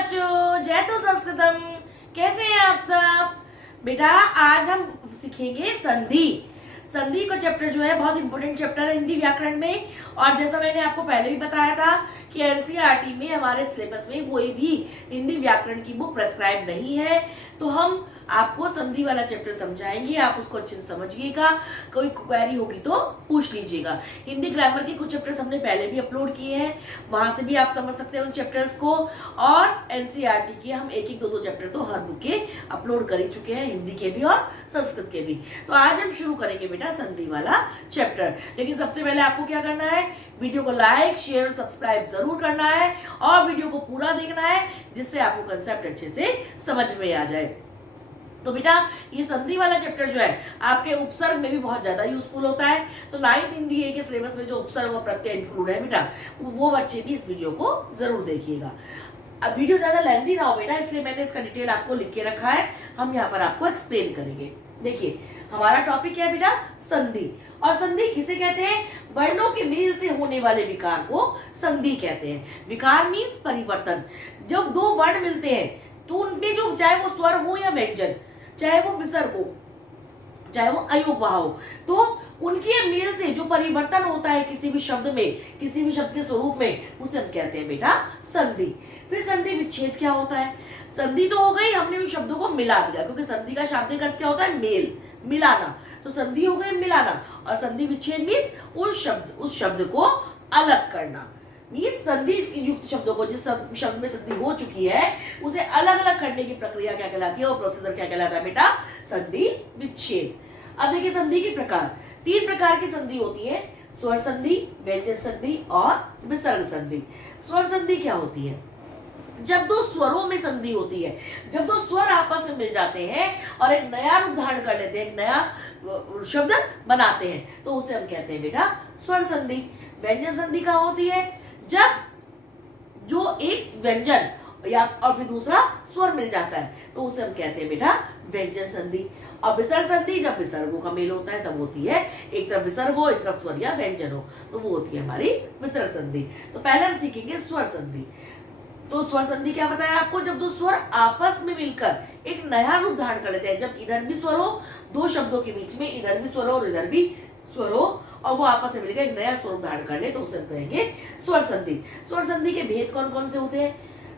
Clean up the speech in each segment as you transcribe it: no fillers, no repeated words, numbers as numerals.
बच्चों, जय तो संस्कृतम। कैसे हैं आप सब? बेटा आज हम सीखेंगे संधि। संधि का चैप्टर जो है बहुत इंपॉर्टेंट चैप्टर है हिंदी व्याकरण में। और जैसा मैंने आपको पहले भी बताया था कि एनसीईआरटी में हमारे सिलेबस में कोई भी हिंदी व्याकरण की बुक प्रेस्क्राइब नहीं है, तो हम आपको संधि वाला चैप्टर समझाएंगे। आप उसको अच्छे से समझिएगा, कोई क्वेरी होगी तो पूछ लीजिएगा। हिंदी ग्रामर के कुछ चैप्टर्स हमने पहले भी अपलोड किए हैं, वहां से भी आप समझ सकते हैं उन चैप्टर्स को। और एनसीईआरटी के हम एक दो चैप्टर तो हर बुक के अपलोड कर ही चुके हैं, हिंदी के भी और संस्कृत के भी। तो आज हम शुरू करेंगे बेटा संधि वाला चैप्टर। लेकिन सबसे पहले आपको क्या करना है, वीडियो को लाइक शेयर और सब्सक्राइब जरूर करना है और वीडियो को पूरा देखना है, जिससे आपको कंसेप्ट अच्छे से समझ में आ जाए। तो बेटा ये संधि वाला चैप्टर जो है आपके उपसर्ग में भी बहुत ज्यादा यूजफुल होता है। तो 9th हिंदी ए के सिलेबस में जो उपसर्ग और प्रत्यय इंक्लूड है बेटा, वो बच्चे भी इस वीडियो को जरूर देखिएगा। अब वीडियो ज्यादा लेंथी ना हो बेटा, इसलिए मैंने इसका डिटेल आपको लिख के रखा है, हम यहाँ पर आपको एक्सप्लेन करेंगे। देखिए हमारा टॉपिक क्या है बेटा, संधि। और संधि किसे कहते हैं? वर्णों के मेल से होने वाले विकार को संधि कहते हैं। विकार मीन्स परिवर्तन। जब दो वर्ण मिलते हैं तो उनमें जो, चाहे वो स्वर हो या व्यंजन, चाहे वो विसर्ग हो, चाहे वो अयोगवाह हो, तो उनके मेल से जो परिवर्तन होता है किसी भी शब्द में, किसी भी शब्द के स्वरूप में, उसे हम कहते हैं बेटा संधि। फिर संधि विच्छेद क्या होता है? संधि तो हो गई, हमने उन शब्दों को मिला दिया, क्योंकि संधि का शाब्दिक अर्थ क्या होता है? मेल, मिलाना। तो संधि हो गई मिलाना, और संधि विच्छेद मीन्स उस शब्द को अलग करना। मीन्स संधि युक्त शब्दों को, जिस शब्द में संधि हो चुकी है उसे अलग अलग करने की प्रक्रिया क्या कहलाती है, वो प्रोसीजर क्या कहलाता है बेटा? संधि विच्छेद। अब देखिए संधि के प्रकार, 3 प्रकार की संधि होती है, स्वर संधि, व्यंजन संधि और विसर्ग संधि। स्वर संधि क्या होती है? जब दो स्वरों में संधि होती है, जब दो स्वर आपस में मिल जाते हैं और एक नया रूप धारण कर लेते हैं, एक नया शब्द बनाते हैं, तो उसे हम कहते हैं बेटा स्वर संधि। व्यंजन संधि कहाँ होती है? जब जो एक व्यंजन या और फिर दूसरा स्वर मिल जाता है, तो उसे हम कहते हैं बेटा व्यंजन संधि। और विसर्ग संधि जब विसर्गों का मेल होता है तब होती है, एक तरफ विसर्ग हो एक तरफ स्वर या व्यंजन हो, तो वो होती है हमारी विसर्ग संधि। तो पहले हम सीखेंगे स्वर संधि। तो स्वर संधि क्या बताया आपको? जब दो स्वर आपस में मिलकर एक नया रूप धारण कर लेते हैं, जब इधर भी स्वर हो, दो शब्दों के बीच में इधर भी स्वर हो और इधर भी स्वर हो, और वो आपस में मिलकर एक नया स्वरूप धारण कर ले, तो उसे कहेंगे स्वर संधि। स्वर संधि के भेद कौन कौन से होते हैं?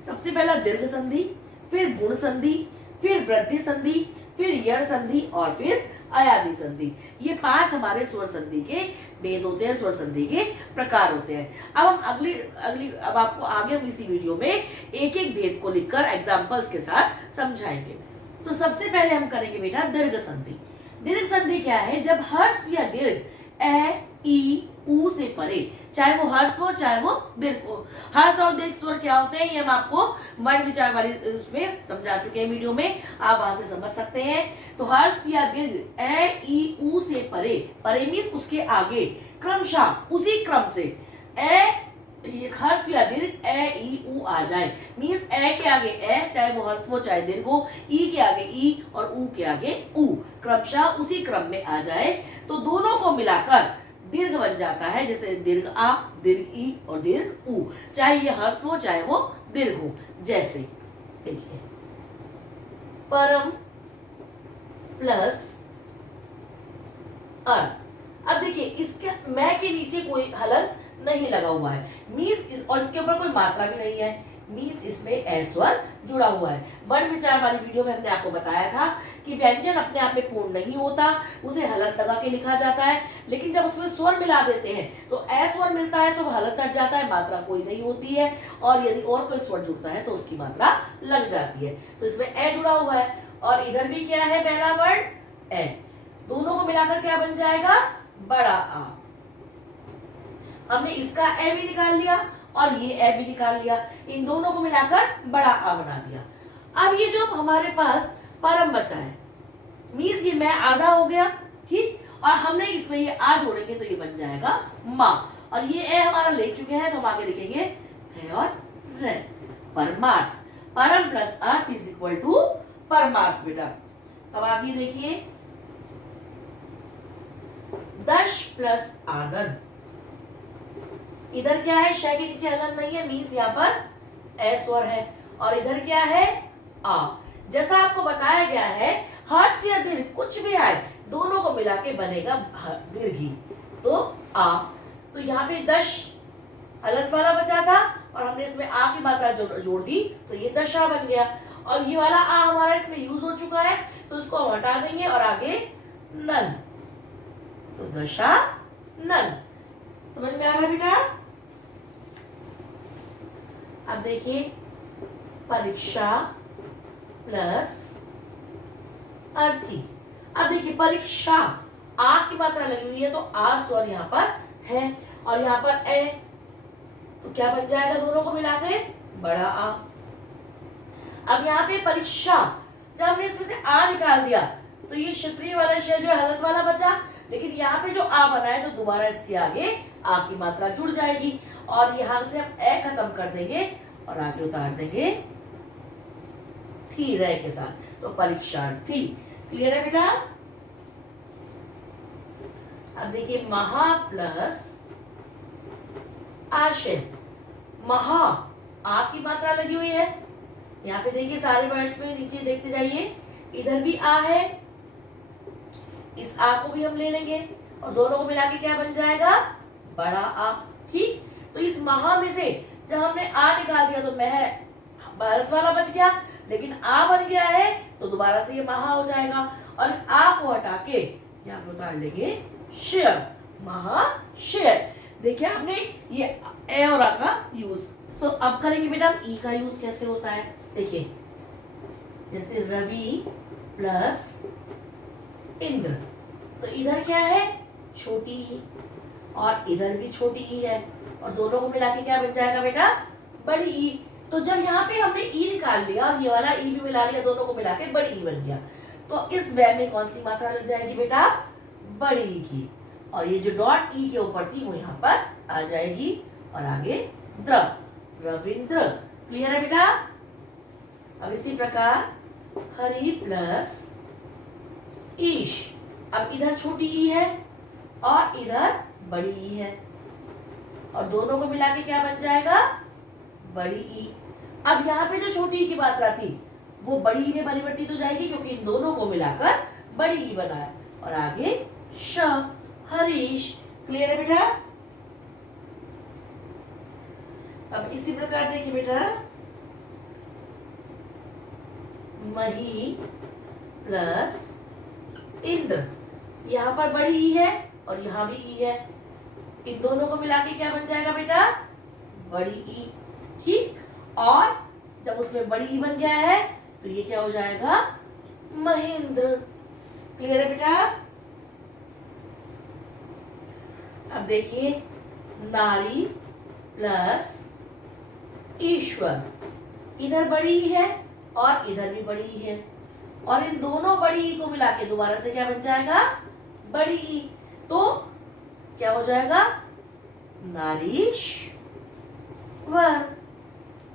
सबसे पहला दीर्घ संधि, फिर गुण संधि, फिर वृद्धि संधि, फिर यण संधि और फिर अयादि संधि। ये 5 हमारे स्वर संधि के भेद होते हैं, स्वर संधि के प्रकार होते हैं। अब हम अब आपको आगे हम इसी वीडियो में एक एक भेद को लिखकर एग्जांपल्स के साथ समझाएंगे। तो सबसे पहले हम करेंगे बेटा दीर्घ संधि। दीर्घ संधि क्या है? जब हर्ष या दीर्घ ए ई ऊ से परे, चाहे वो हर्ष हो चाहे वो दीर्घ हो। हर्ष और दीर्घ स्वर क्या होते हैं, ये हम आपको वर्ण विचार वाली उसमें समझा चुके हैं वीडियो में, आप वहां से समझ सकते हैं। तो हर्ष या दीर्घ ए ई ऊ से परे, परे मीन्स उसके आगे, क्रमशः उसी क्रम से हर्ष या दीर्घ ए ई ऊ आ जाए, मीन्स ए के आगे ए, चाहे वो हर्ष हो चाहे दीर्घ हो, ई के आगे ई और ऊ के आगे ऊ, क्रमशः उसी क्रम में आ जाए, तो दोनों को मिलाकर दीर्घ बन जाता है। जैसे दीर्घ आ, दीर्घ ई और दीर्घ ऊ, चाहे ये हर्ष हो चाहे वो दीर्घ हो। जैसे देखिए परम प्लस अर्थ। अब देखिए इसके मैं के नीचे कोई हलंत नहीं लगा हुआ है, मीन्स और इसके ऊपर कोई मात्रा भी नहीं है, मीन्स इसमें ए स्वर जुड़ा हुआ है। वर्ण विचार वाली वीडियो में हमने आपको बताया था कि व्यंजन अपने आप में पूर्ण नहीं होता, उसे हलंत लगा के लिखा जाता है, लेकिन जब उसमें स्वर मिला देते हैं तो ए स्वर मिलता है तो हलंत हट जाता है, मात्रा कोई नहीं होती है, और यदि और कोई स्वर जुड़ता है तो उसकी मात्रा लग जाती है। तो इसमें ए जुड़ा हुआ है, और इधर भी क्या है, पहला वर्ण ए, दोनों को मिलाकर क्या बन जाएगा? बड़ा आ। हमने इसका ए भी निकाल लिया और ये ए भी निकाल लिया, इन दोनों को मिलाकर बड़ा आ बना दिया। अब ये जो हमारे पास परम बचा है, मीन्स ये मैं आधा हो गया, ठीक, और हमने इसमें ये आ जोड़ेंगे तो ये बन जाएगा माँ, और ये ए हमारा ले चुके हैं तो हम आगे लिखेंगे थे और रे। परमार्थ, परम प्लस अर्थ इज इक्वल टू परमार्थ बेटा। अब आगे देखिए दश प्लस आनंद। इधर क्या है, श के नीचे हलंत नहीं है, मीन्स यहाँ पर ए स्वर है, और इधर क्या है आ। जैसा आपको बताया गया है हर्ष या दीर्घ कुछ भी आए दोनों को मिला के बनेगा दीर्घी। तो आ, तो यहाँ पे 10 हलंत वाला बचा था और हमने इसमें आ की मात्रा जोड़ दी तो ये दशा बन गया। और ये वाला आ हमारा इसमें यूज हो चुका है तो इसको हम हटा देंगे और आगे नन, तो दशा नन। समझ में आ रहा है बेटा? अब देखिए परीक्षा प्लस अर्थी। अब देखिए परीक्षा आ की मात्रा लगी हुई है तो आ स्वर यहाँ पर है और यहाँ पर ए, तो क्या बन जाएगा दोनों को मिला के बड़ा आ। अब यहाँ पे परीक्षा जब हमने इसमें से आ निकाल दिया तो ये क्षत्रिय वाला श जो हलंत वाला बचा, लेकिन यहाँ पे जो आ बना है तो दोबारा इसके आगे आ की मात्रा जुड़ जाएगी और यहाँ से हम ए खत्म कर देंगे और आगे उतार देंगे थी रह के साथ, तो परीक्षार्थी। क्लियर है बेटा? अब देखिए महा प्लस आशय। महा आ की मात्रा लगी हुई है, यहाँ पे देखिए सारे वर्ड्स में नीचे देखते जाइए, इधर भी आ है, इस आ को भी हम ले लेंगे और दोनों को मिला के क्या बन जाएगा बड़ा आ। ठीक, तो इस महा में से जब हमने आ निकाल दिया तो मह भारत वाला बच गया, लेकिन आ बन गया है तो दोबारा से ये महा हो जाएगा और इस आ को हटा के यहाँ पे उतार लेंगे शेर, महाशेर। देखिए आपने ये ए और आ का यूज। तो अब करेंगे बेटा हम ई का यूज कैसे होता है। देखिए जैसे रवि प्लस इंद्र, तो इधर क्या है छोटी ई और इधर भी छोटी ई है और दोनों को मिला के क्या बन जाएगा बेटा बड़ी ई। तो जब यहाँ पे हमने ई निकाल लिया और ये वाला ई भी मिला लिया, दोनों को मिला के बड़ी ई बन गया, तो इस वे में कौन सी मात्रा लग जाएगी बेटा बड़ी ई की, और ये जो डॉट ई के ऊपर थी वो यहाँ पर आ जाएगी और आगे द्र, रविंद्र। क्लियर है बेटा? अब इसी प्रकार हरि प्लस ईश। अब इधर छोटी ई है और इधर बड़ी ई है और दोनों को मिला के क्या बन जाएगा बड़ी ई। अब यहाँ पे जो छोटी ई की मात्रा थी वो बड़ी ई में परिवर्तित हो जाएगी क्योंकि इन दोनों को मिलाकर बड़ी ई बना है और आगे श, हरीश। क्लियर है बेटा? अब इसी प्रकार देखिए बेटा मही प्लस इंद्र, यहाँ पर बड़ी ई है और यहाँ भी ई है, इन दोनों को मिला के क्या बन जाएगा बेटा बड़ी ई। ठीक, और जब उसमें बड़ी ई बन गया है तो ये क्या हो जाएगा महेंद्र। क्लियर है बेटा? अब देखिए नारी प्लस ईश्वर, इधर बड़ी ई है और इधर भी बड़ी ई है और इन दोनों बड़ी ई को मिला के दोबारा से क्या बन जाएगा बड़ी ई, तो क्या हो जाएगा नारीश्वर।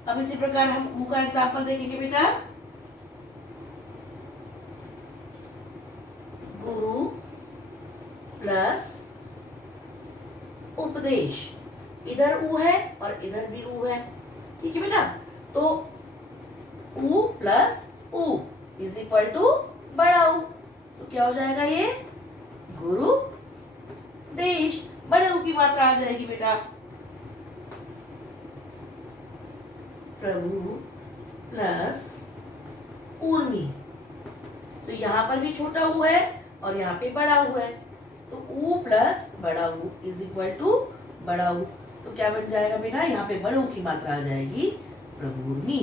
अब इसी प्रकार हम ऊ का एग्जाम्पल देखेंगे बेटा गुरु प्लस उपदेश, इधर ऊ है और इधर भी ऊ है। ठीक है बेटा? तो ऊ प्लस ऊ इज इक्वल टू बड़ा ऊ, तो क्या हो जाएगा ये गुरु देश। बड़े ऊ की मात्रा आ जाएगी बेटा प्रभु प्लस उर्मी, तो यहाँ पर भी छोटा ऊ है और यहाँ पे बड़ा ऊ है, तो ऊ प्लस बड़ा ऊ इज इक्वल टू बड़ा ऊ, तो क्या बन जाएगा बेटा यहाँ पे बड़े ऊ की मात्रा आ जाएगी प्रभु उर्मी।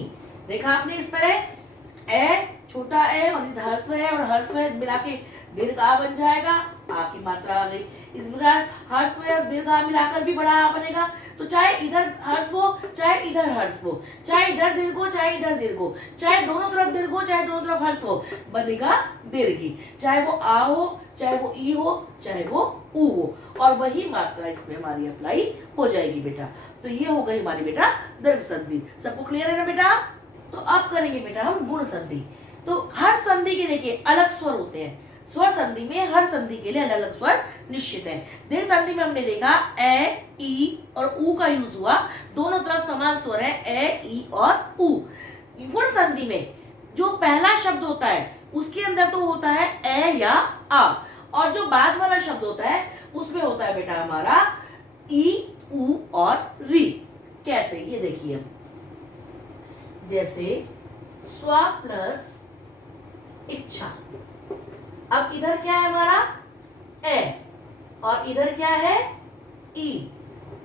देखा आपने इस तरह ए छोटा ए और इधर हर्स्व है और हर्स्व मिला के दीर्घ आ बन जाएगा, आ की मात्रा आ गई। इस प्रकार हर्स्व और दीर्घ आ मिलाकर भी बड़ा आ बनेगा, तो चाहे इधर हर्स्व हो चाहे इधर हर्स्व हो, चाहे इधर दीर्घ हो चाहे इधर दीर्घ हो, चाहे दोनों तरफ दीर्घ हो चाहे दोनों तरफ हर्स्व हो, बनेगा दीर्घी। चाहे वो आ हो चाहे वो ई हो चाहे वो ऊ हो, और वही मात्रा इसमें हमारी अप्लाई हो जाएगी बेटा। तो ये हो गई हमारी बेटा दीर्घ संधि। सबको क्लियर है ना बेटा? तो अब करेंगे बेटा हम गुण संधि। तो हर संधि के देखिए अलग स्वर होते हैं, स्वर संधि में हर संधि के लिए अलग अलग स्वर निश्चित है। दीर्घ संधि में हमने देखा ए, ई और ऊ का यूज हुआ, दोनों तरफ समान स्वर है ए, ई और ऊ। संधि में जो पहला शब्द होता है उसके अंदर तो होता है ए या आ, और जो बाद वाला शब्द होता है उसमें होता है बेटा हमारा ई, ऊ और री। कैसे, ये देखिए, जैसे स्व प्लस इच्छा। अब इधर क्या है हमारा ए और इधर क्या है ई,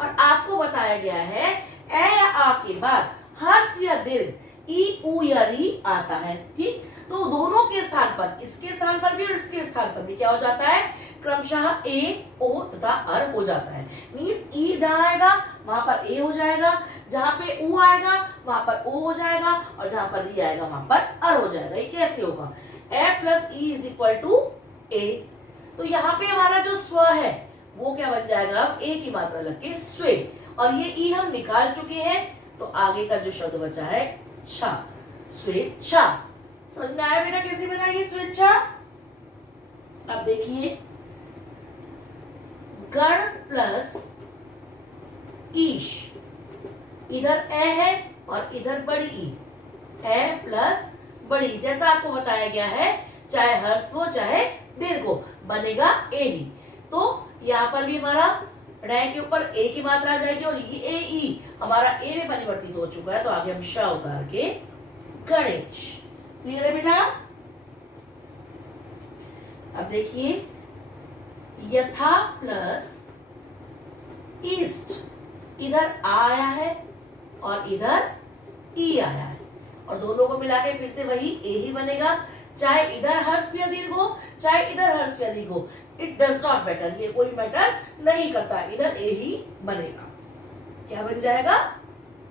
और आपको बताया गया है ए या आ के बाद हर्ष या दीर्घ ई, ऊ या री आता है। ठीक, तो दोनों के स्थान पर, इसके स्थान पर भी और इसके स्थान पर भी क्या हो जाता है, क्रमशः ए, ओ तथा अर हो जाता है। मींस ई जहां आएगा वहां पर ए हो जाएगा, जहां पे ऊ आएगा वहां पर ओ हो जाएगा, और जहां पर री आएगा वहां पर अर हो जाएगा। ये कैसे होगा, ए प्लस ई इज इक्वल टू ए। तो यहाँ पे हमारा जो स्व है वो क्या बन जाएगा, अब ए की मात्रा लग के स्वे, और ये ई हम निकाल चुके हैं, तो आगे का जो शब्द बचा है छा, स्वेच्छा। समझ में आया बेटा कैसे बनाएंगे स्वेच्छा? अब देखिए, गण प्लस ईश, इधर ए है और इधर बड़ी ई, ए प्लस बड़ी, जैसा आपको बताया गया है, चाहे हर्ष हो चाहे दीर्घ हो, बनेगा ए ही। तो यहाँ पर भी हमारा रे के ऊपर ए की मात्रा आ जाएगी, और ये ए ई हमारा ए में परिवर्तित हो चुका है, तो आगे हम श उतार के गणेश। क्लियर है बेटा? अब देखिए, यथा प्लस ईस्ट, इधर आ आया है और इधर ई आया है, और दोनों को मिला के फिर से वही ए ही बनेगा, चाहे इधर हर्ष या दीर्घ हो चाहे इधर हर्ष या दीर्घ हो, इट डज नॉट मैटर, ये कोई मैटर नहीं करता, इधर ए ही बनेगा। क्या बन जाएगा,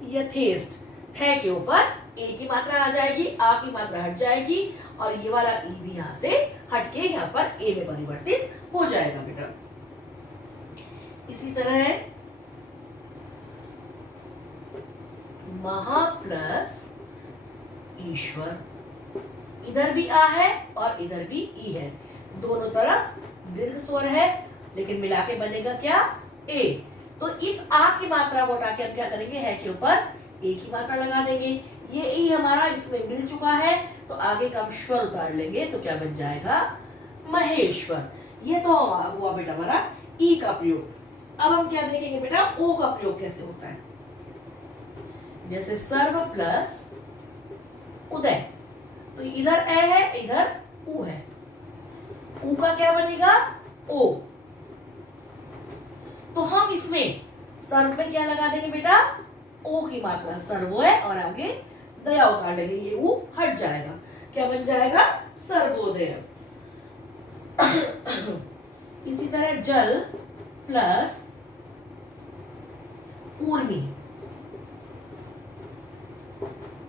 यथेष्ट, थे के ऊपर ए की मात्रा आ जाएगी, आ की मात्रा हट जाएगी, और ये वाला ई भी यहां से हट के यहाँ पर ए में परिवर्तित हो जाएगा बेटा। इसी तरह है महा प्लस ईश्वर, इधर भी आ है और इधर भी ई है, दोनों तरफ दीर्घ स्वर है, लेकिन मिला के बनेगा क्या, ए। तो इस आ की मात्रा को हटा के हम क्या करेंगे, है के ऊपर ए की मात्रा लगा देंगे, ये ई हमारा इसमें मिल चुका है, तो आगे का हम स्वर उतार लेंगे, तो क्या बन जाएगा, महेश्वर। ये तो हुआ बेटा हमारा ई का प्रयोग। अब हम क्या देखेंगे बेटा, ओ का प्रयोग कैसे होता है। जैसे सर्व प्लस उदय, तो इधर ए है इधर ऊ है, ऊ का क्या बनेगा, ओ। तो हम इसमें सर्व में क्या लगा देंगे बेटा, ओ की मात्रा, सर्वो है, और आगे दया उतार लेंगे, ये ऊ हट जाएगा, क्या बन जाएगा, सर्वोदय। इसी तरह जल प्लस कूर्मी,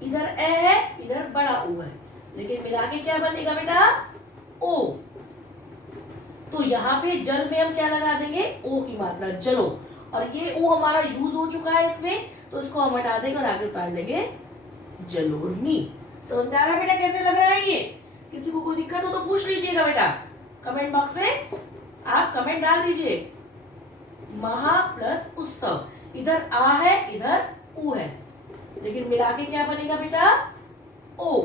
इधर ए है इधर बड़ा ऊ है, लेकिन मिला के क्या बनेगा बेटा, ओ। तो यहाँ पे जल में हम क्या लगा देंगे, ओ की मात्रा, जलो, और ये ओ हमारा यूज हो चुका है इसमें, तो इसको हम हटा देंगे और आगे उतार लेंगे जलोर्मी। समझ में आ रहा है बेटा कैसे लग रहा है ये? किसी को कोई दिक्कत हो तो पूछ लीजिएगा बेटा, कमेंट बॉक्स में आप कमेंट डाल दीजिए। महा प्लस उत्सव, इधर आ है इधर ऊ है, लेकिन मिला के क्या बनेगा बेटा, ओ।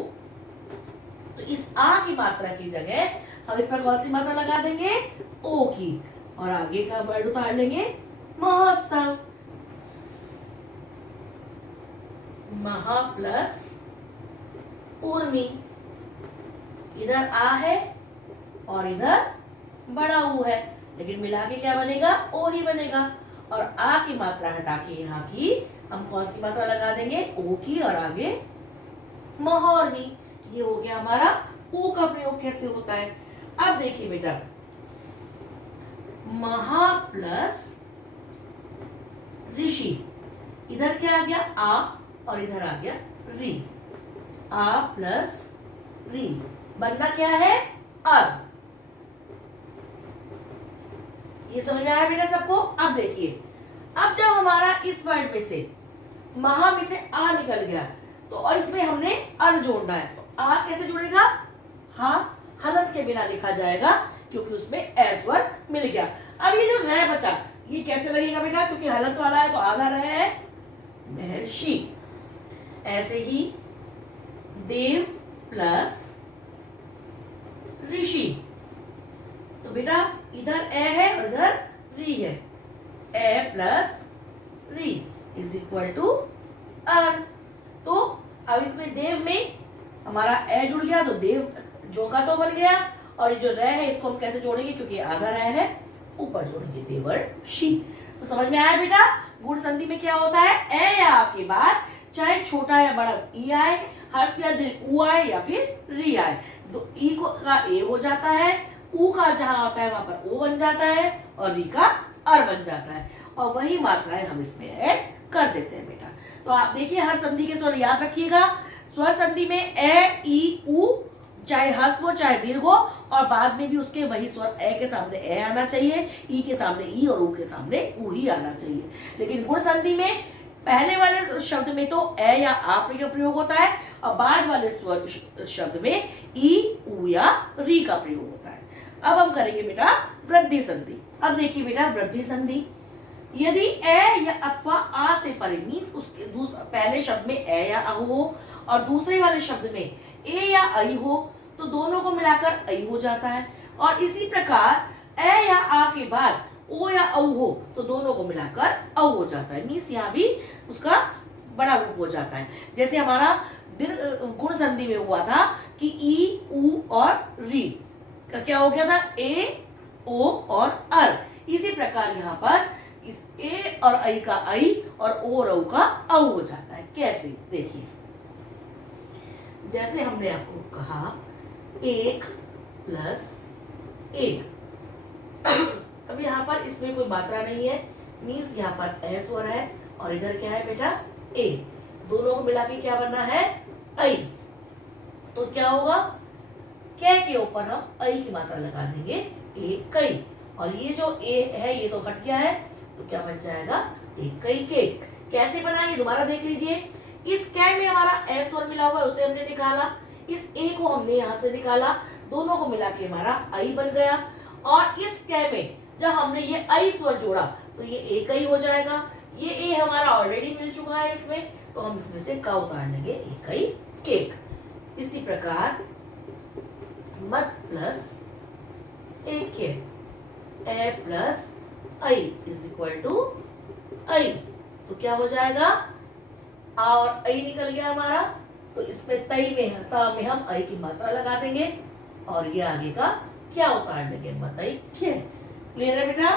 तो इस आ की मात्रा की जगह हम इस पर कौन सी मात्रा लगा देंगे, ओ की, और आगे का वर्ड उतार लेंगे महोत्सव। महा प्लस उर्मी, इधर आ है और इधर बड़ा ऊ है, लेकिन मिला के क्या बनेगा, ओ ही बनेगा, और आ की मात्रा हटा के यहाँ की हम कौन सी मात्रा लगा देंगे, ओ की, और आगे महोर्मी। ये हो गया हमारा ओ का प्रयोग कैसे होता है। अब देखिए बेटा, महा प्लस ऋषि, इधर क्या आ गया, आ, और इधर आ गया री, आ प्लस री, बनना क्या है, अर। ये समझ में आया बेटा सबको? अब देखिए, अब जब हमारा इस वर्ड में से महा में से आ निकल गया, तो और इसमें हमने अर जोड़ना है, तो आ कैसे जुड़ेगा, हाँ, हलंत के बिना लिखा जाएगा, क्योंकि उसमें एस वर्ड मिल गया। अब ये जो रह बचा, ये कैसे लगेगा बेटा, क्योंकि हलंत वाला है तो आधा रह है, महर्षि। ऐसे ही देव प्लस ऋषि। तो बेटा इधर ए है और इधर री है, ए प्लस री इज इक्वल टू अर। तो अब इसमें देव में हमारा ए जुड़ गया, तो देव जो का तो बन गया, और ये जो रह है इसको हम कैसे जोड़ेंगे, क्योंकि आधा रह है, ऊपर जोड़ेंगे देवर शी। तो समझ में आया बेटा, गुण संधि में क्या होता है, ए या आ के बाद चाहे छोटा या बड़ा ई आए, हर्फ या दीर्घ ऊ आए या फिर री आए, तो ई को का ए हो जाता है, ऊ का जहां आता है वहां पर ओ बन जाता है, और री का अर बन जाता है, और वही मात्राएं हम इसमें ऐड कर देते हैं बेटा। तो आप देखिए हर संधि के स्वर याद रखिएगा। स्वर संधि में ए ई ऊ, चाहे हर्ष हो चाहे दीर्घ हो, और बाद में भी उसके वही स्वर ए के सामने ए आना चाहिए, ई के सामने ई और ऊ के सामने ऊ ही आना चाहिए। लेकिन गुण संधि में पहले वाले शब्द में तो ए या आ का प्रयोग होता है, और बाद वाले स्वर शब्द में ई ऊ या री का प्रयोग होता है। अब हम करेंगे बेटा वृद्धि संधि। अब देखिए बेटा वृद्धि संधि, यदि ए या अथवा आ से परे मीन्स उसके पहले शब्द में ए या आ हो और दूसरे वाले शब्द में ए या आई हो, तो दोनों को मिलाकर आई हो जाता है, और इसी प्रकार ए या आ के बाद ओ या औ हो तो दोनों को मिलाकर औ हो जाता है, मीन्स यहाँ भी उसका बड़ा रूप हो जाता है। जैसे हमारा गुण संधि में हुआ था कि ई ऊ और री का क्या हो गया था, ए ओ और अर। इसी प्रकार यहाँ पर इस ए और आई का आई और ओ और औ का औ हो जाता है। कैसे, देखिए जैसे हमने आपको कहा एक प्लस एक, अब यहाँ पर इसमें कोई मात्रा नहीं है, मीन्स यहाँ पर ए स्वर है और इधर क्या है बेटा ए, दोनों को मिला के क्या बनना है आई। तो क्या होगा, कै के ऊपर हम आई की मात्रा लगा देंगे एक कई, और ये जो ए है ये तो हट गया है, तो क्या बन जाएगा एक कई के। कैसे बना ये दोबारा देख लीजिए, इस कै में हमारा ए स्वर मिला हुआ है उसे हमने निकाला, इस ए को हमने यहाँ से निकाला, दोनों को मिला के हमारा आई बन गया, और इस कै में जब हमने ये आई स्वर जोड़ा तो ये एक ही हो जाएगा। ये ए हमारा ऑलरेडी मिल चुका है इसमें, तो हम इसमें से का उतार लेंगे एक ही केक। इसी प्रकार मत प्लस एक के, ए प्लस आई इज इक्वल टू आई, तो क्या हो जाएगा, आ और आई निकल गया हमारा, तो इसमें तई में ता में हम आई की मात्रा लगा देंगे, और ये आगे का क्या उतार देंगे मतई के। क्लियर है बेटा।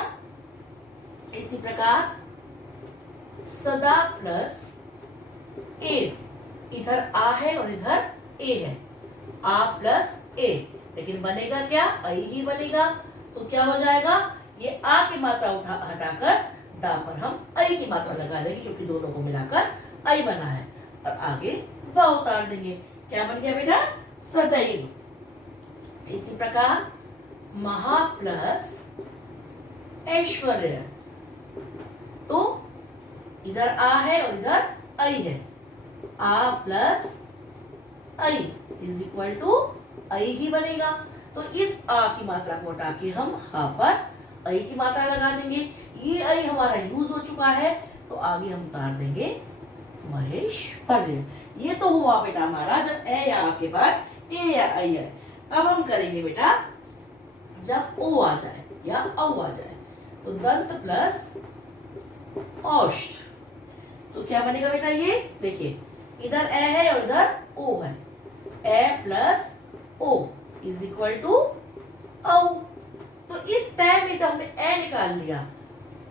इसी प्रकार सदा प्लस ए, इधर आ है और इधर ए है, आ प्लस ए, लेकिन बनेगा क्या, आई ही बनेगा, तो क्या हो जाएगा, ये आ की मात्रा हटाकर दा पर हम आई की मात्रा लगा देंगे, क्योंकि दोनों को मिलाकर आई बना है, और आगे व उतार देंगे, क्या बन गया बेटा सदैव। इसी प्रकार महा प्लस ऐश्वर्य, तो इधर आ है और इधर आई है, आ प्लस आई इज इक्वल टू आई ही बनेगा, तो इस आ की मात्रा को हटा के हम हा पर आई की मात्रा लगा देंगे, ये आई हमारा यूज हो चुका है, तो आगे हम उतार देंगे महेश्वर्य। ये तो हुआ बेटा हमारा जब ए या आ के बाद ए या आई है। अब हम करेंगे बेटा जब ओ आ जाए या औ आ जाए, तो दंत प्लस औष्ठ, तो क्या बनेगा बेटा, ये देखिए इधर ए है और इधर ओ है, ए प्लस ओ इज इक्वल टू औ। तो इस तय में जब हमने ए निकाल लिया,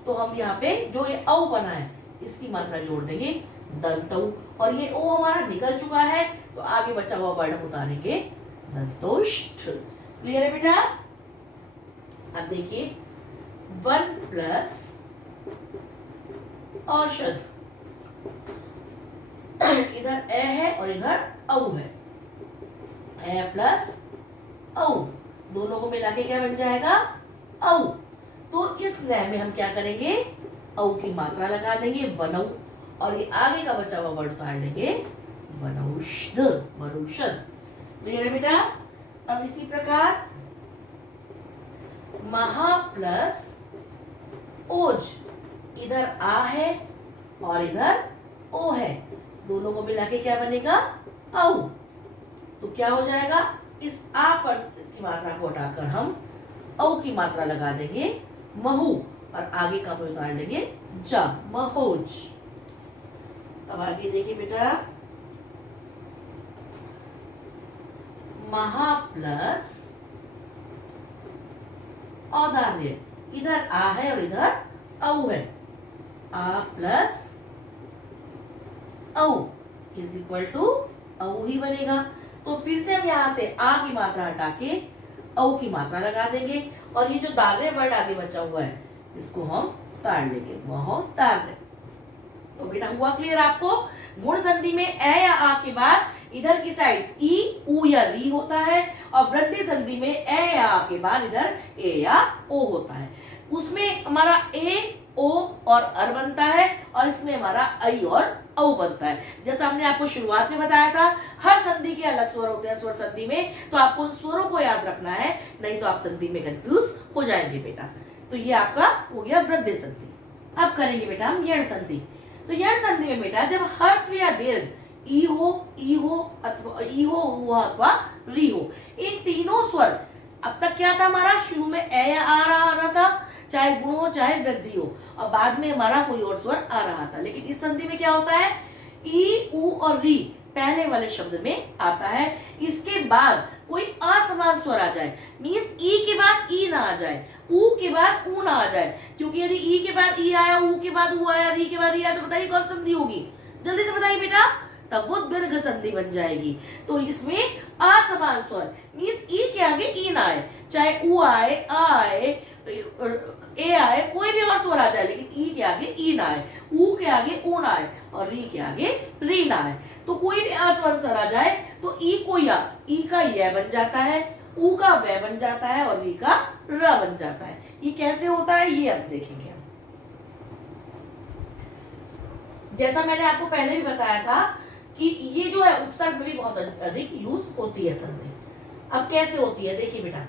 तो हम यहाँ पे जो ये औ बना है इसकी मात्रा जोड़ देंगे दंतौ, और ये ओ हमारा निकल चुका है, तो आगे बचा हुआ वर्ड हम उतारेंगे दंतोष्ठ। क्लियर है बेटा। अब देखिए वन प्लस औषध, इधर ए है और इधर औ है, ए प्लस औ, दोनों को मिला के क्या बन जाएगा औ। तो इस नय में हम क्या करेंगे, औ की मात्रा लगा देंगे वनौ, और ये आगे का बचा हुआ वर्ड उतार लेंगे वनौषध, वनौषध। क्लियर है बेटा। अब इसी प्रकार महा प्लस ओज, इधर आ है और इधर ओ है, दोनों को मिला के क्या बनेगा औ, तो क्या हो जाएगा, इस आ पर की मात्रा को हटाकर हम औ की मात्रा लगा देंगे महू, और आगे का हम उतार लेंगे जा, महोज। अब आगे देखिए बेटा, महा प्लस औदार्य, इधर आ है और इधर औ है, आ प्लस औ इज इक्वल टू औ ही बनेगा। तो फिर से हम यहाँ से आ की मात्रा हटा के औ की मात्रा लगा देंगे, और ये जो दार्य वर्ड आगे बचा हुआ है इसको हम उतार लेंगे, महोदार्य। तो बेटा हुआ क्लियर आपको, गुण संधि में ए या आ के बाद इधर की साइड ई, उ या री होता है, और वृद्धि संधि में ए या आ के बाद इधर ए या ओ होता है। उसमें हमारा ए, ओ और अर बनता है, और इसमें हमारा आई और औ बनता है। जैसा हमने आपको शुरुआत में बताया था, हर संधि के अलग स्वर होते हैं स्वर संधि में, तो आपको उन स्वरों को याद रखना है, नहीं तो आप संधि में कंफ्यूज हो जाएंगे बेटा। तो ये आपका हो गया वृद्धि संधि। अब करेंगे बेटा हम यण संधि। तो यण संधि में बेटा जब हर्ष या दीर्घ ई हो अथवा री हो, इन तीनों स्वर, अब तक क्या था हमारा, शुरू में ए या आ रहा था, चाहे गुण हो चाहे वृद्धि हो, और बाद में हमारा कोई और स्वर आ रहा था। लेकिन इस संधि में क्या होता है, ई, उ और री पहले वाले शब्द में आता है, इसके बाद कोई असमान स्वर आ जाए, मींस ई के बाद ई ना आ जाए, उ के बाद उ ना आ जाए, क्योंकि यदि ई के बाद ई आया, उ के बाद उ आया, री के बाद री आया, तो बताइए कौन संधि होगी, जल्दी से बताइए बेटा, तब वो दीर्घ संधि बन जाएगी। तो इसमें असमान स्वर मींस ई के आगे ई ना आए, चाहे उ आए, आ आए, ए आए, कोई भी और स्वर आ जाए, लेकिन ई के आगे ई ना आए, उ के आगे उ ना आए, और री के आगे री ना आए। तो कोई भी असमान स्वर आ जाए तो ई को या, ई का य बन जाता है, उ का व बन जाता है, और री का र बन जाता है। ये कैसे होता है ये अब देखेंगे हम। जैसा मैंने आपको पहले भी बताया था कि ये जो है उपसर्ग में भी बहुत अधिक यूज होती है संधि। अब कैसे होती है देखिए बेटा,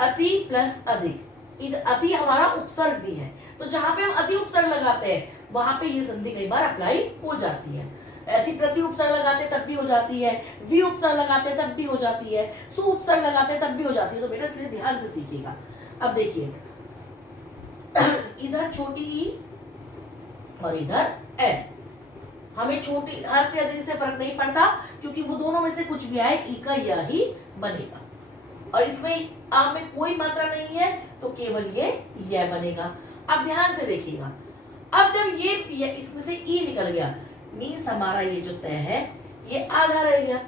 अति प्लस अधिक, इधर अति हमारा उपसर्ग भी है, तो जहां पे हम अति उपसर्ग लगाते हैं वहां पे ये संधि कई बार अप्लाई हो जाती है। ऐसी प्रति उपसर्ग लगाते तब भी हो जाती है, वि उपसर्ग लगाते तब भी हो जाती है, सु उपसर्ग लगाते तब भी हो जाती है। तो बेटा इसलिए ध्यान से सीखिएगा। अब देखिए इधर छोटी ई और इधर ए, हमें छोटी हर्ष पे अधिक से फर्क नहीं पड़ता, क्योंकि वो दोनों में से कुछ भी आए ई का या ही बनेगा, और इसमें आ में कोई मात्रा नहीं है तो केवल ये बनेगा। अब ध्यान से देखिएगा, अब जब ये इसमें से ई निकल गया, मीन्स हमारा ये जो तय है ये आधा रह गया,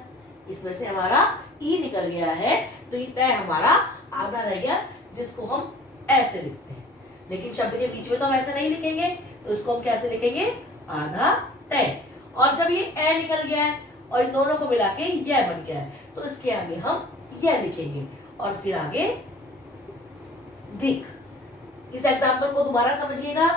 इसमें से हमारा ई निकल गया है, तो ये तय हमारा आधा रह गया, जिसको हम ऐसे लिखते हैं। लेकिन शब्द के बीच में तो हम ऐसे नहीं लिखेंगे, तो इसको हम कैसे लिखेंगे, आधा तय। और जब ये ए निकल गया है और इन दोनों को मिला के यह बन गया है, तो इसके आगे हम यह लिखेंगे, और फिर आगे धिक। इस एग्जाम्पल को दोबारा समझिएगा,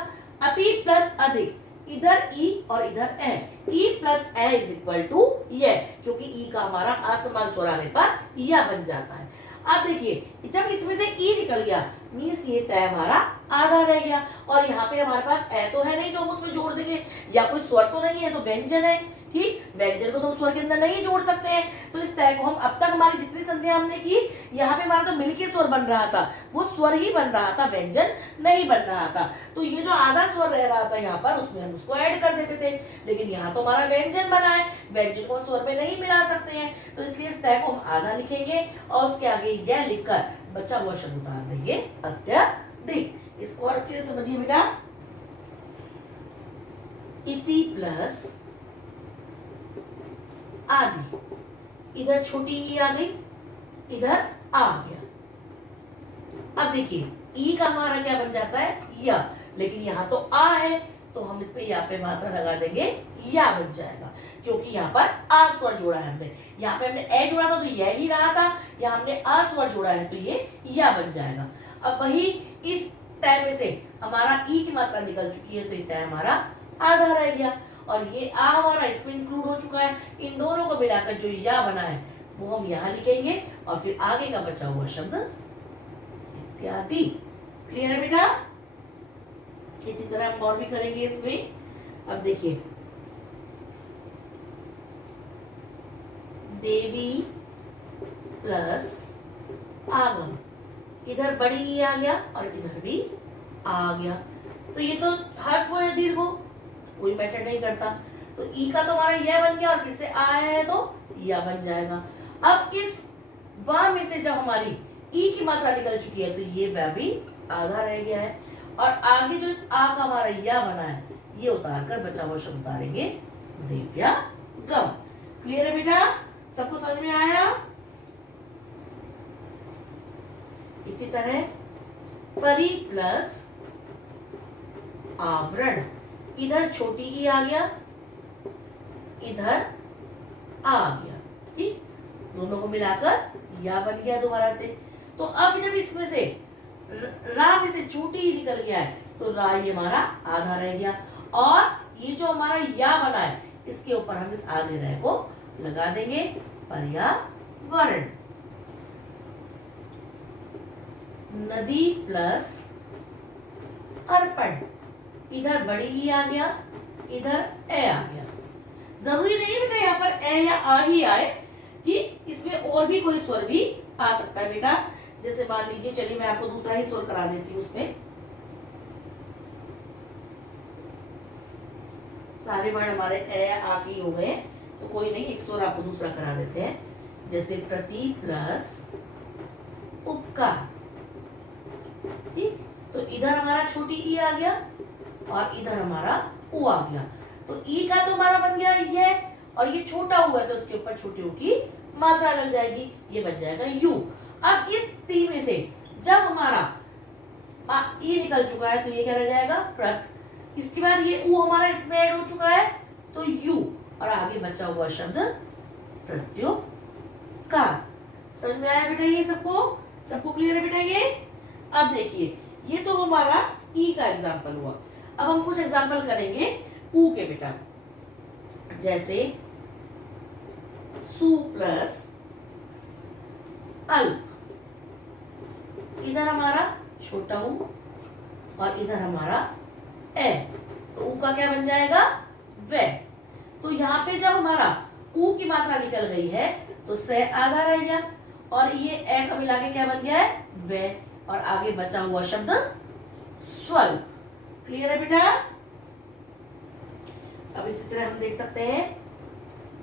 अति प्लस अधिक, इधर ई और इधर ए, ई प्लस ए इज इक्वल टू ये, क्योंकि ई का हमारा असमान स्वर आने पर यह बन जाता है। अब देखिए जब इसमें से ई निकल गया, मीन्स ये तय हमारा आधा रह गया, और यहाँ पे हमारे पास ए तो है नहीं जो हम उसमें जोड़ देंगे, या कोई स्वर तो नहीं है, तो व्यंजन है, ठीक, व्यंजन को तो हम स्वर के अंदर नहीं जोड़ सकते हैं। तो इस तय को हम, अब तक हमारी जितनी संधियां हमने की, यहाँ पे हमारा तो मिलके स्वर बन रहा था, वो स्वर ही बन रहा था, व्यंजन नहीं बन रहा था। तो ये जो आधा स्वर रह रहा था यहाँ पर, उसमें हम उसको ऐड कर देते थे, लेकिन यहाँ तो हमारा व्यंजन बना है, व्यंजन को स्वर में नहीं मिला सकते हैं, तो इसलिए इस तय को हम आधा लिखेंगे, और उसके आगे यह लिखकर बचा हुआ शब्द उतार देंगे अत्यधिक। इसको और अच्छे से समझिए बेटा, इति प्लस आदि, इधर छोटी ई आ गई, इधर आ गया। अब देखिए ई का हमारा क्या बन जाता है, या, लेकिन यहाँ तो आ है, तो हम इस पे या पे मात्रा लगा देंगे, या बन जाएगा, क्योंकि यहाँ पर आ स्वर जोड़ा है हमने, यहाँ पे हमने ए जोड़ा था तो यह ही रहा था, यहाँ हमने आ स्वर जोड़ा है तो ये या बन जाएगा। अब वही इस तय में से हमारा ई की मात्रा निकल चुकी है, तो ये तय हमारा आधा रह गया, और ये आ हमारा इसमें इंक्लूड हो चुका है। इन दोनों को मिलाकर जो या बना है वो हम यहाँ लिखेंगे, और फिर आगे का बचा हुआ शब्द इत्यादि। क्लियर है बेटा? इसी तरह हम और भी करेंगे इसमें। अब देखिए देवी प्लस आगम, इधर बड़ी ई आ गया और इधर भी आ गया। तो ये तो हर्ष हो या दीर्घ हो कोई मैटर नहीं करता। तो ई का तो हमारा यह बन गया और फिर से आ है तो या बन जाएगा। अब इस वा में से जब हमारी ई की मात्रा निकल चुकी है तो ये वह भी आधा रह गया है और आगे जो इस आ का हमारा या बना है ये उतार कर बचा हुआ शब्द उतारेंगे दिव्यागम। क्लियर है बेटा, सबको समझ में आया? इसी तरह परी प्लस आवरण, इधर छोटी ई आ गया इधर आ गया, ठीक, दोनों को मिलाकर या बन गया दोबारा से। तो अब जब इसमें से रा में से छोटी ई निकल गया है तो रा ये हमारा आधा रह गया और ये जो हमारा या बना है इसके ऊपर हम इस आधे रह को लगा देंगे पर्यावरण। नदी प्लस अर्पण, इधर बड़ी ई आ गया इधर ए आ गया। जरूरी नहीं है बेटा यहाँ पर ए या आ ही आए, ठीक, इसमें और भी कोई स्वर भी आ सकता है बेटा। जैसे मान लीजिए, चलिए मैं आपको दूसरा ही स्वर करा देती हूँ। उसमें सारे वर्ण हमारे ए या आ के हो गए तो कोई नहीं, एक स्वर आपको दूसरा करा देते हैं। जैसे प्रति प्लस उपकार, ठीक, तो इधर हमारा छोटी ई आ गया और इधर हमारा उ आ गया। तो ई का तो हमारा बन गया ये और ये छोटा हुआ है तो उसके ऊपर छोटी ऊ की मात्रा लग जाएगी, ये बन जाएगा यू। अब इस ती में से जब हमारा ई निकल चुका है तो ये क्या रह जाएगा प्रत। इसके बाद ये ऊ हमारा इसमें ऐड हो चुका है तो यू और आगे बचा हुआ शब्द प्रत्युपकार। समझ में आया बेटा? ये सबको क्लियर है बेटा? ये अब देखिए, ये तो हमारा ई का एग्जाम्पल हुआ। अब हम कुछ एग्जाम्पल करेंगे ऊ के बेटा। जैसे सु प्लस अल्प, इधर हमारा छोटा ऊ और इधर हमारा ए, तो ऊ का क्या बन जाएगा वे। तो यहाँ पे जब हमारा ऊ की मात्रा निकल गई है तो से आधा रह गया और ये ए का मिला के क्या बन गया है वे और आगे बचा हुआ शब्द स्वल्प। क्लियर है बेटा? अब इसी तरह हम देख सकते हैं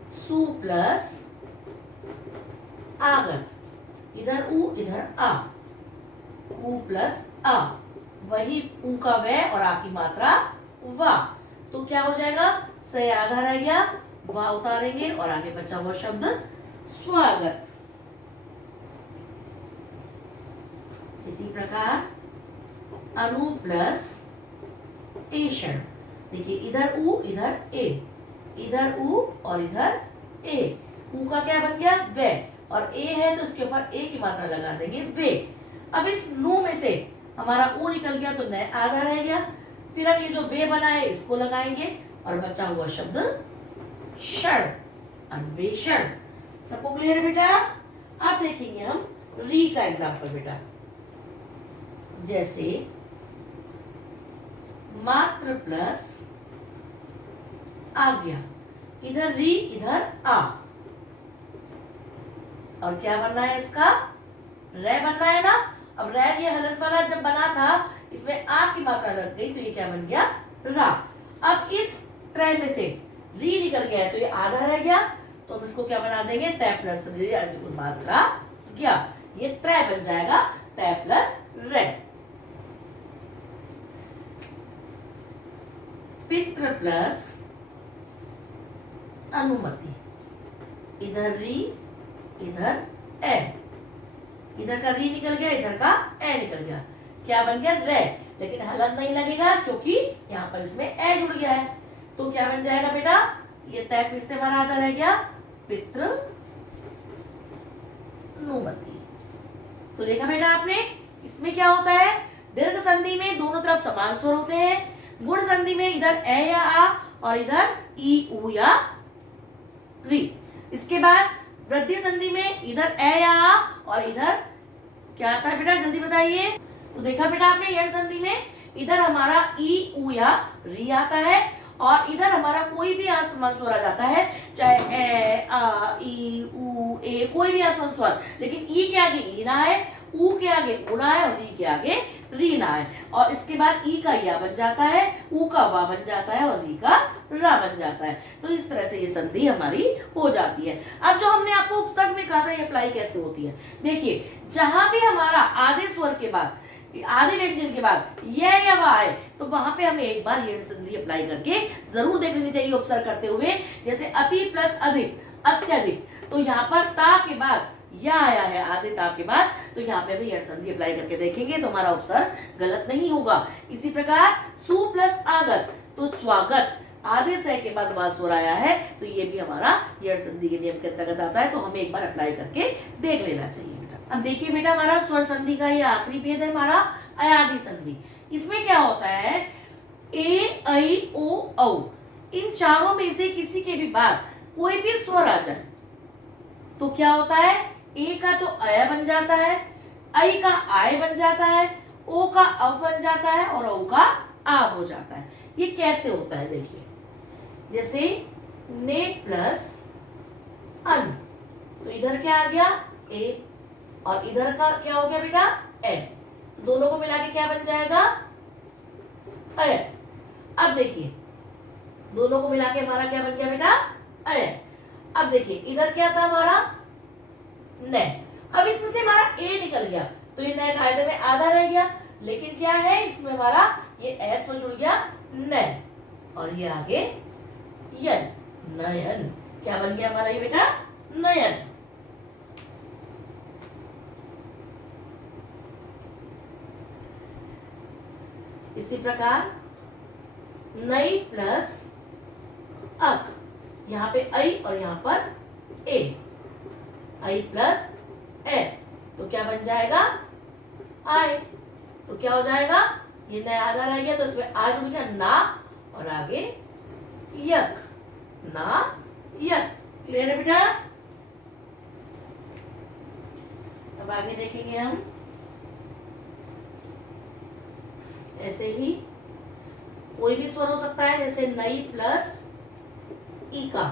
सु प्लस आगत, इधर ऊ इधर आ, ऊ प्लस आ, वही ऊ का वे और आ की मात्रा वा, तो क्या हो जाएगा से आधा रह गया, वा उतारेंगे और आगे बचा हुआ शब्द स्वागत। इसी प्रकार अनु प्लस एषण, देखिए इधर ऊ इधर ए, इधर ऊ और इधर ए, ऊ का क्या बन गया वे और ए है तो उसके ऊपर ए की मात्रा लगा देंगे वे। अब इस नु में से हमारा ऊ निकल गया तो न आधा रह गया, फिर हम ये जो वे बना है इसको लगाएंगे और बचा हुआ शब्द क्षण, अन्वेषण। सबको क्लियर है बेटा? अब देखेंगे हम री का एग्जाम्पल बेटा। जैसे मात्र प्लस आज्ञा, इधर री इधर आ और क्या बनना है इसका रे बनना है ना। अब रे ये हलंत वाला जब बना था इसमें आ की मात्रा लग गई तो ये क्या बन गया रा। अब इस त्रय में से री निकल गया है तो ये आधा रह गया तो हम इसको क्या बना देंगे तय प्लस रे मात्रा गया, ये त्रय बन जाएगा तय प्लस रे। पितृ प्लस अनुमति, इधर री इधर ए, इधर का री निकल गया इधर का ए निकल गया, क्या बन गया रे, लेकिन हलन नहीं लगेगा क्योंकि यहाँ पर इसमें ए जुड़ गया है। तो क्या बन जाएगा बेटा ये तय फिर से हमारा आधा रह गया पितृ नुमति। तो देखा बेटा आपने, इसमें क्या होता है दीर्घ संधि में दोनों तरफ समान स्वर होते हैं, गुण संधि में इधर ए या आ और इधर ई उ या री। इसके बाद वृद्धि संधि में इधर ए या आ और इधर क्या आता है बेटा जल्दी बताइए। तो देखा बेटा आपने यण संधि में इधर हमारा ई उ या री आता है और इधर हमारा कोई भी असमंत स्वर आ जाता है, चाहे ए आ ई उ ए, कोई भी असमंत स्वर, लेकिन ई के आगे ई ना है, ऊ के आगे उ ना है और री के आगे री ना है, और इसके बाद ई का या बन जाता है, ऊ का वा बन जाता है और री का रा बन जाता है। तो इस तरह से ये संधि हमारी हो जाती है। अब जो हमने आपको उपसर्ग में कहा था ये अप्लाई कैसे होती है, देखिए जहां भी हमारा आधे स्वर के बाद, आधे व्यंजन के बाद यह या वह आए, तो वहां पे हमें एक बार ये संधि अप्लाई करके जरूर देख लेनी चाहिए उपसर्ग करते हुए। जैसे अति प्लस अधिक, अत्यधिक, तो यहाँ पर ता के बाद या आया है, आधे ता के बाद, तो यहाँ पे भी यह संधि अप्लाई करके देखेंगे तो हमारा उपसर्ग गलत नहीं होगा। इसी प्रकार सु प्लस आगत, तो स्वागत, आधे से के बाद वास स्वर आया है, तो ये भी हमारा यह संधि के नियम के अंतर्गत आता है, तो हमें एक बार अप्लाई करके देख लेना चाहिए बेटा। अब देखिए बेटा, हमारा स्वर संधि का ये आखिरी भेद है हमारा अयादि संधि। इसमें क्या होता है, ए ऐ ओ औ, इन चारों में से किसी के भी बाद कोई भी स्वर आ जाए तो क्या होता है, ए का तो अय बन जाता है, ऐ का आय बन जाता है, ओ का अव बन जाता है और औ का आव हो जाता है। ये कैसे होता है देखिए, जैसे ने प्लस अन, तो इधर क्या आ गया ए और इधर का क्या हो गया बेटा ए, तो दोनों को मिला के क्या बन जाएगा अय। अब देखिए दोनों को मिला के हमारा क्या बन गया बेटा अय। अब देखिए इधर क्या था हमारा न, अब इसमें से हमारा ए निकल गया, तो ये नए कायदे में आधा रह गया, लेकिन क्या है इसमें हमारा ये एस में जुड़ गया न, और ये आगे यन, नयन, क्या बन गया हमारा ये बेटा नयन। इसी प्रकार नई प्लस अक, यहाँ पे ऐ और यहाँ पर ए, ऐ प्लस ए, तो क्या बन जाएगा आय, तो क्या हो जाएगा, ये नया आधा रह गया तो इसमें आ जुड़ गया ना और आगे यक, ना यक। क्लियर है बेटा। अब आगे देखेंगे हम, ऐसे ही कोई भी स्वर हो सकता है, जैसे नई प्लस ई का,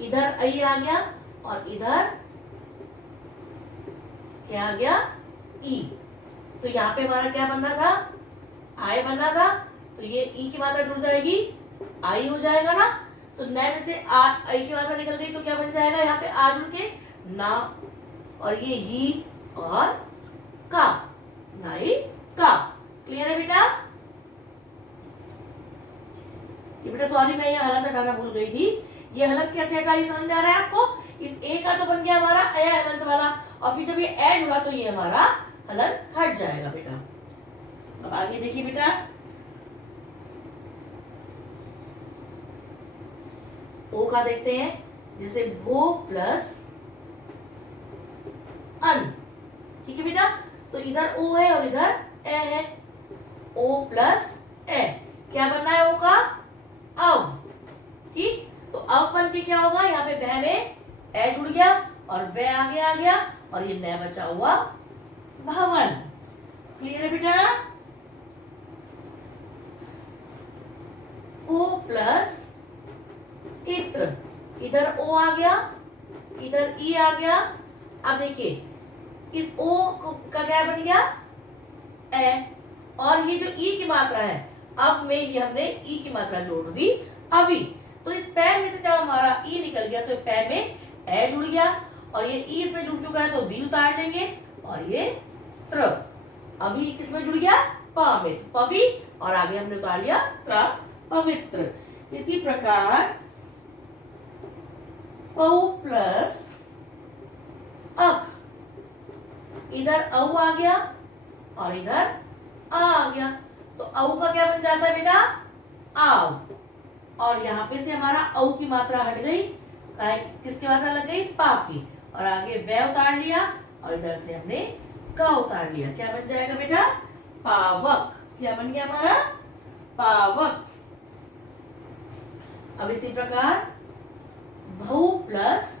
इधर ऐ आ गया और इधर क्या आ गया ई, तो यहाँ पे हमारा क्या बनना था आय बनना था, तो ये ई की मात्रा जुड़ जाएगी आई हो जाएगा ना, तो नए में से आ आई की मात्रा निकल गई तो क्या बन जाएगा यहाँ पे आ जुड़ के ना, और ये ही और का, नाई का। क्लियर है बेटा। ये बेटा सॉरी मैं ये हलत हटाना भूल गई थी, ये हलत कैसे हटाई समझ में आ रहा है आपको, इस ए का तो बन गया हमारा ए हलंत वाला, और फिर जब ये ए जुड़ा तो ये हमारा हलंत हट जाएगा बेटा। अब आगे देखिए बेटा, ओ का देखते हैं, जैसे भो प्लस अन, ठीक है बेटा, तो इधर ओ है और इधर ए है, ओ प्लस ए, क्या बनना है ओ का अव, ठीक, तो अव बन के क्या होगा, यहाँ पे वह में ए जुड़ गया और वह आगे आ गया और ये नया बचा हुआ भवन। क्लियर है बेटा। ओ प्लस इत्र, इधर ओ आ गया इधर ई आ गया, अब देखिए इस ओ का क्या बन गया ए, और ये जो ई की मात्रा है अब में ये हमने ई की मात्रा जोड़ दी अभी, तो इस पै में से जब हमारा ई निकल गया तो पै में ए जुड़ गया और ये ई इसमें जुड़ चुका है तो वी उतार देंगे और ये त्र, अभी किसमें जुड़ गया प में, तो पवि, और आगे हमने उतार लिया त्र, पवित्र। इसी प्रकार पौ प्लस अक, इधर औ आ गया और इधर आ गया, तो औ का क्या बन जाता है बेटा आव, और यहाँ पे से हमारा औ की मात्रा हट गई, किसकी मात्रा लग गई पा की, और आगे वह उतार लिया और इधर से हमने का उतार लिया, क्या बन जाएगा बेटा पावक, क्या बन गया हमारा पावक। अब इसी प्रकार भू प्लस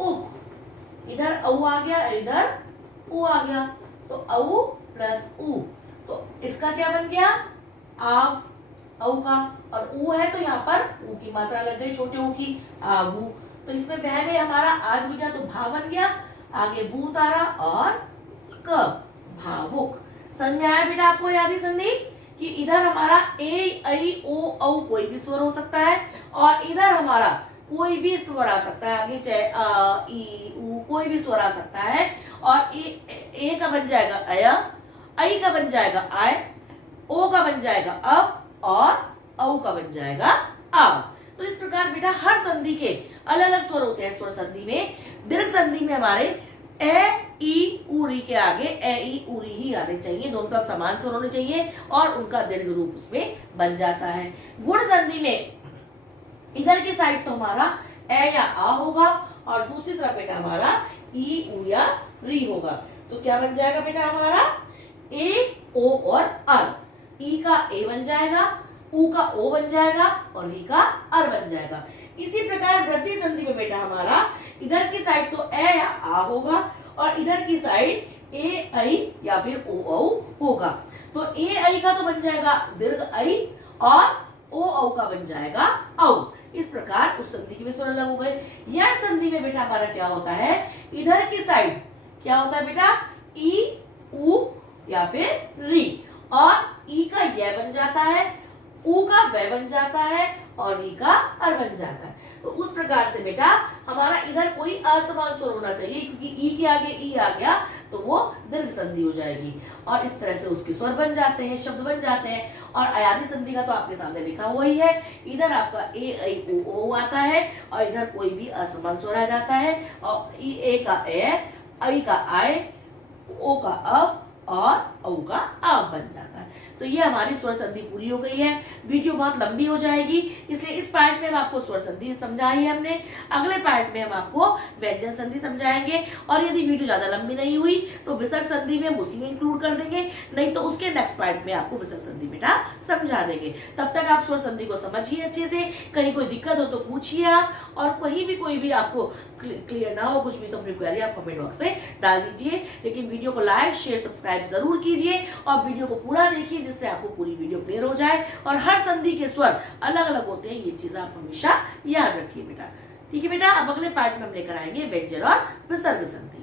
उक, इधर औ आ गया इधर उ आ गया, तो औ प्लस उ, तो इसका क्या बन गया आव, औ का, और ऊ है तो यहाँ पर ऊ की मात्रा लग गई छोटे ऊ की, आवू। तो इसमें वह में हमारा आज भी गया तो भा बन गया, आगे बू उतारा और क, भावुक। समझ में आया बेटा आपको याद ही संधि कि इधर हमारा ए ऐ ओ औ कोई भी स्वर हो सकता है, और इधर हमारा कोई भी स्वर आ सकता है, आगे चाहे अ ई उ कोई भी स्वर आ सकता है। और ए का बन जाएगा अय, ऐ का बन जाएगा आय, ओ का बन जाएगा अब, और औ का बन जाएगा आव। तो इस प्रकार बेटा हर संधि के अलग अलग स्वर होते हैं। स्वर संधि में, दीर्घ संधि में हमारे ए ई ऊरी के आगे ए ई ऊरी ही आने चाहिए, दोनों तरफ समान स्वर होने चाहिए और उनका दीर्घ रूप उसमें बन जाता है। गुण संधि में इधर की साइड तो हमारा ए या आ होगा और दूसरी तरफ बेटा हमारा ई ऊ या री होगा। तो क्या बन जाएगा बेटा हमारा ए ओ और अर, ई का ए बन जाएगा, ऊ का ओ बन जाएगा और री का अर बन जाएगा। इसी प्रकार वृद्धि संधि में बेटा हमारा इधर की साइड तो ए या आ होगा और इधर की साइड ए ऐ या फिर ओ औ होगा। तो ए ऐ का तो बन जाएगा दीर्घ ऐ और ओ औ का बन जाएगा औ। इस प्रकार उस संधि के भी स्वर अलग हो गए। यण संधि में बेटा हमारा क्या होता है, इधर की साइड क्या होता है बेटा ई ऊ या फिर री, और ई का य बन जाता है, ऊ का व बन जाता है और री का अर बन जाता है। तो उस प्रकार से बेटा हमारा इधर कोई असमान स्वर होना चाहिए, क्योंकि ई के आगे ई आ गया तो वो दीर्घ संधि हो जाएगी और इस तरह से उसके स्वर बन जाते हैं, शब्द बन जाते हैं। और अयादी संधि का तो आपके सामने लिखा हुआ ही है, इधर आपका ए ऐ ओ आता है और इधर कोई भी असमान स्वर आ जाता है और ए का ए, ऐ का आय, ओ का अब और औ का आव बन जाता है। तो ये हमारी स्वर संधि पूरी हो गई है। वीडियो बहुत लंबी हो जाएगी, इसलिए इस पार्ट में हम आपको स्वर संधि समझाई है हमने। अगले पार्ट में हम आपको व्यंजन संधि समझाएंगे, और यदि वीडियो ज्यादा लंबी नहीं हुई तो विसर्ग संधि में हम उसी में इंक्लूड कर देंगे, नहीं तो उसके नेक्स्ट पार्ट में आपको विसर्ग संधि बेटा समझा देंगे। तब तक आप स्वर संधि को समझिए अच्छे से, कहीं कोई दिक्कत हो तो पूछिए आप, और कहीं भी कोई भी आपको क्लियर ना हो कुछ भी तो अपनी क्वेरी आप कमेंट बॉक्स में डाल दीजिए। लेकिन वीडियो को लाइक शेयर सब्सक्राइब जरूर कीजिए और वीडियो को पूरा देखिए, जिससे आपको पूरी वीडियो क्लियर हो जाए। और हर संधि के स्वर अलग अलग होते हैं, ये चीज आप हमेशा याद रखिए बेटा। ठीक है बेटा, अब अगले पार्ट में हम लेकर आएंगे व्यंजन और विसर्ग संधि।